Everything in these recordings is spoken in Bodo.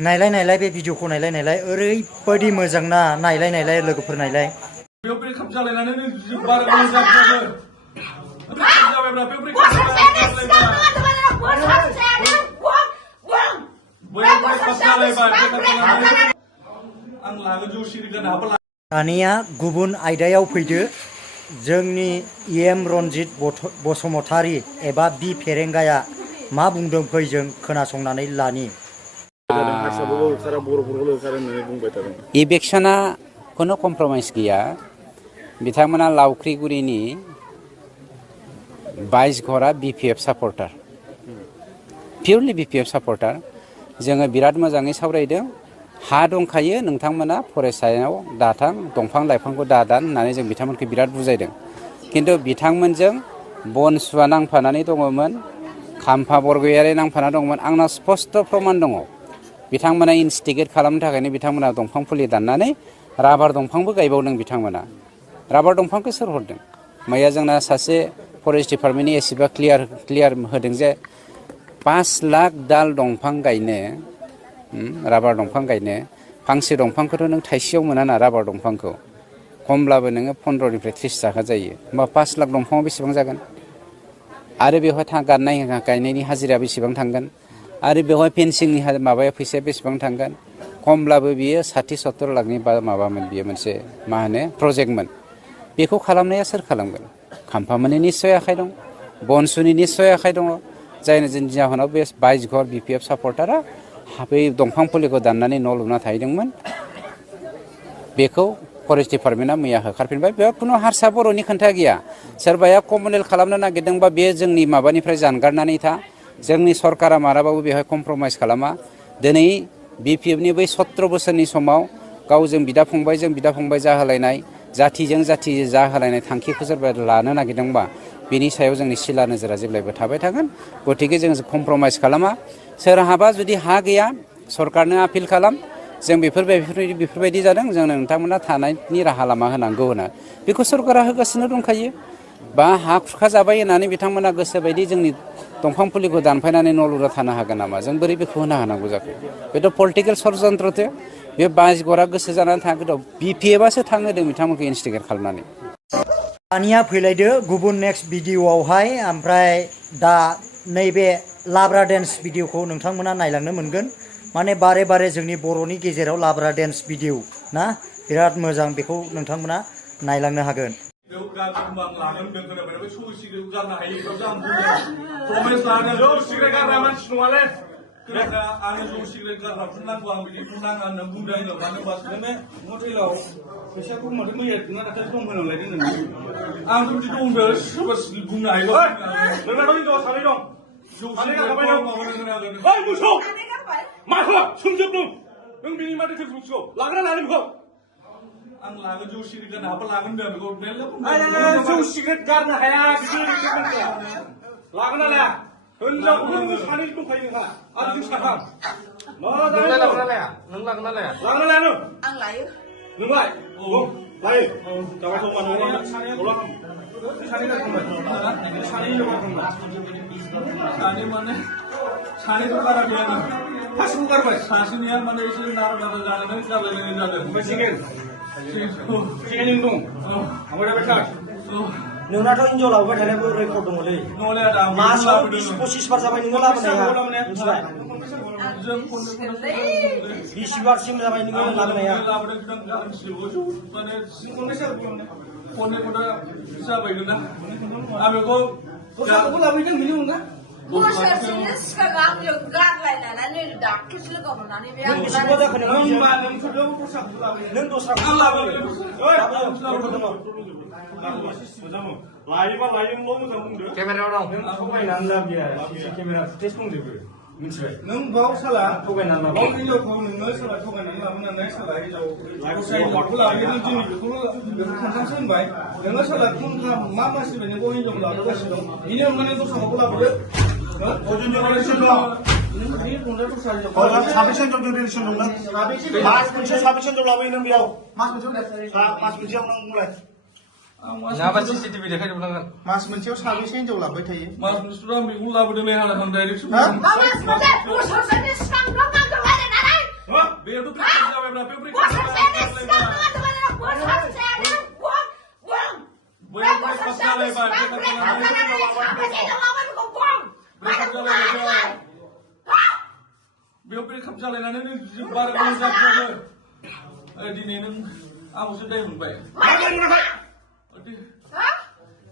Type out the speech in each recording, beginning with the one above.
नायलाय बे भिडिअखौ नायलाय ओरैबायदि मोजां ना नायलाय लोगोफोर नायलाय बेयाव ब्रेकआप जालायनानै बारा मोजां जादों ब्रेकआप जाबायब्रा बे ब्रेकआप जालायबाय आं लागोन जौ सिरिगोन हाबा दानिया गुबुन आयदायाव फैदो जोंनि EM रनजित बसुमतारी एबा बि फेरेंगाया मा बुंदों फै जों खोनासंनानै लानि इलेक्शना कोनो कम्प्रमाइज गैया बिथांमोना लावख्रिगुरिनि 22 घरा BPF सापर्टार पिउरलि BPF सापर्टार जोङो बिराद मोजाङै सावरायदों हा दंखायो नोंथांमोना फरायसायाव दाथां दंफां लाइफांखौ दादान होननानै जों बिथांमोनखौ बिराद बुजायदों किन्तु बिथांमोनजों बनसुवा नांफानानै दङमोन खाम्फा बरगयारि नांफाना दङमोन आंनाव स्पष्ट प्रमाण दङ बिथांमोना इनस्टिगेट खालामनो थाखायनो बिथांमोना दंफां फुलि दाननानै राबार दंफांबो गायबावदों बिथांमोना राबार दंफांखौ सोर हरदों मैया जोंना सासे फरेस्ट डिपार्टमेन्टनि एसेबा क्लियार होदों जे 5 लाख दाल दंफां गायनो राबार दंफां गायनो फांसे दंफांखौथ' नों थाइसेयाव मोना ना राबार दंफांखौ खमब्लाबो नोङो 15 निफ्राय 30 थाखा जायो होमबा 5 लाख दंफाङाव बेसेबां जागोन आरो बेवहाय गायनायनि हाजिरा बेसेबां थांगोन आरो बेवहाय फेन्सिंनि माबाया फैसाया बेसेबां थांगोन खमब्लाबो बियो 60-70 लाखनि माबामोन बियो मोनसे मा होनो प्रजेक्टमोन बेखौ खालामनाया सोर खालामगोन खाम्फामोननि निस्सय आखाइ दं बनसुनि निस्सय आखाइ दङ जायनि जाहोनाव बे 22 घर BPF सापर्टारा बै दंफां फुलिखौ दाननानै न' लुना थाहैदोंमोन बेखौ फरेस्ट डिपार्टमेन्टआ मैया होखारफिनबाय बेयाव खुनु हारसा बर'नि खोथा गैया सोरबाया कमनेल खालामनो नागिरदोंबा बे जोंनि माबानिफ्राय जानगारनानै था जोंनि सरकारा मालाबाबो बेवहाय कमप्रमाइज खालामा दिनै BPFनि बै 17 बोसोरनि समाव गावजों बिदा फंबाय जाहोलायनाय जाथिजों जाथि जाहोलायनाय थांखिखौ सोरबा लानो नागिरदोंबा बेनि सायाव जोंनि सिला नोजोरा जेब्लायबो थाबाय थागोन गतिके जों कमप्रमाइज खालामा सोरहाबा जुदि हा गैया सरकारनो आपिल खालाम जों बेफोरबायदि जादों जों नोंथांमोना थानायनि राहा लामा होनांगौ होना बेखौ सरकारा होगासिनो दंखायो बा हा खुरखा जाबाय होननानै बिथांमोना गोसोबायदि जोंनि दंफां फुलिखौ दानफायनानै न' लुना थानो हागोन नामा जों बोरै बेखौ होनो हानांगौ जाखो बेथ' पलिटिकेल षड़यन्त्रसो बे 22 घरा गोसो जानानै थाङाखैथ' BPFआसो थांहोदों बिथांमोनखौ इनस्टिगेट खालामनानै दानिया फैलायदो गुबुन नेक्स्ट भिडिअआवहाय ओमफ्राय दा नैबे लाब्रा डेन्स भिडिअखौ नोंथांमोना नायलांनो मोनगोन माने बारे जोंनि बर'नि गेजेराव लाब्रा डेन्स भिडिअ ना बिराद मोजां बेखौ नोंथांमोना नायलांनो हागोन आङो जौ सिगारेट गारनांगौ आं बिदि बुंनाङा होनना बुंदों आङो मानो होनबा नोङो मटेलाव फैसाखौ माथो मैया दाखालि दं होनांलायदों नोङो आंथ' बिदि दंदो सोरबा बुंनो हायो नोंनाथ' हिनजावा सानै दं जौ सिगारेट ओइ मोसौ माखौ सोमजोबदों नों बिनि माथो फेसबुकखौ लागोना लानो बेखौ आं लागोन जौ सिगारेट गारनो हाबा लागोन होनदों बेखौ मेरला जौ सिगारेट गारनो हाया बिदि लागोना लाया हिनजावखौ सानै दंखायो नोंहा आरो जों साथाम नोंलाय लागोना लाया नों लागोना लाया लागोना लाया नों आं लायो नोंलाय औ लायो जाबाय दं मानो सानै माने सानैथ' गारा गैया नों फार्स्टखौ गारबाय सासेनिया माने एसे नारा जानानै गारलायलायनाय जादों ओमफ्य सेकेन्ड नों दं ओमफ्राय जाबाय थार्ड नोंनाथ' हिनजाव लाबोबाय थानायबो रेकर्ड दङलै मासाव 20-25 बार जाबाय नोङो लाबोनाया मिथिबाय 20 बारसिम जाबाय नोङो लाबोनाया जाबायगोन ना आं बेखौ दस्राखौबो लाबोदों बिनि अनगा बोसोरसेनि सिगां आंजों गारलायनानै दाख्लैसो लोगो मोननानै बे नों बेसेबां जाखो नों नों दस्राखौ लाबोदों लायोबा लायोल' मोजां बुंदो केमेरायाव दं नों थगायनानै लाब गैया केमेरा फुटेज दंजोबो मिथिबाय नों बाव साला थगायनानै लाबो बाव हिनजावखौ नोङो साला थगायनानै लाबोनानै साला हिनजाव लाइफखौ लाबोयो नों जोंनि बेखौ खोन्थासो होनबाय नोङो साला मा मासिबाय नों बाव हिनजावखौ लाबोगासिनो दं बिनि अनगा नों दस्राखौबो लाबोदो साबेसे हिनजाव रिलेसन दं नों मास मोनसे साबेसे हिनजाव लाबोयो नों बेयाव मास मोनसेयाव नों बुंलाय नङाबा CCTV देखायजोबनांगोन मास मोनसेयाव साबेसे हिनजाव लाबोबाय थायो मास मोनसेथ' आं बेखौ लाबोदों हालाम डाइरेक्ट बेयाव ब्रेकआप जालायनानै नों बारा मोजां जाबोयो दिनै नों आंखौसो दाय मोनबाय हा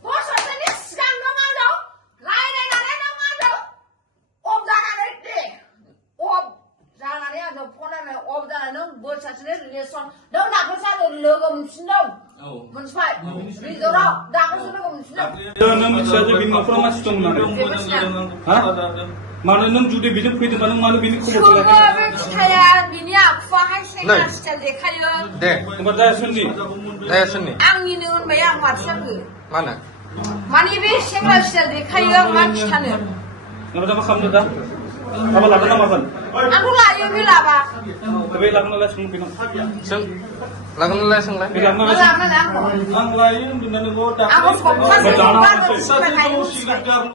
बोसोरसेनि सिगां नों आंनाव रायलायनानै नों आंनाव अफ जानानै दे अफ जानानै आंनाव फन रायलाय अफ जानानै नों बोसोरसेनि रिलेसन नों दाख्लैसो आंजों लोगो मोनफिनदों मोनथिबाय रिजर्टआव दाख्लैसो लोगो मोनफिनदों नों मिथिया जे बिनि न'खराव मानसि दं होननानै हा मानो नों जुदि बेजों फैदोंबा नों मानो बिनि खबर सोरबो लाखिया बे फिथाइया बिनि आखुवाहाय सेंग्रा स्टाइल देखायो दे होमबा जाया सोरनि जाया सोरनि आंनिनो होनबाय आं माथो जाखो मा होनो माने बे सेंग्रा स्टाइल देखायो आं मा खिथानो नों दा मा खालामदों दा हाबा लागोन ना मागोन आंथ' लायो बे लाबा बे लागोन नालाय सों बेनाव सों लागोन नालाय सोंलाय बे लागोन नालाय लाबोनानै आंखौ आं लायो होनदों ना नोंखौ आंखौ सप्तासे दाख्लै बाजार सिखायनाय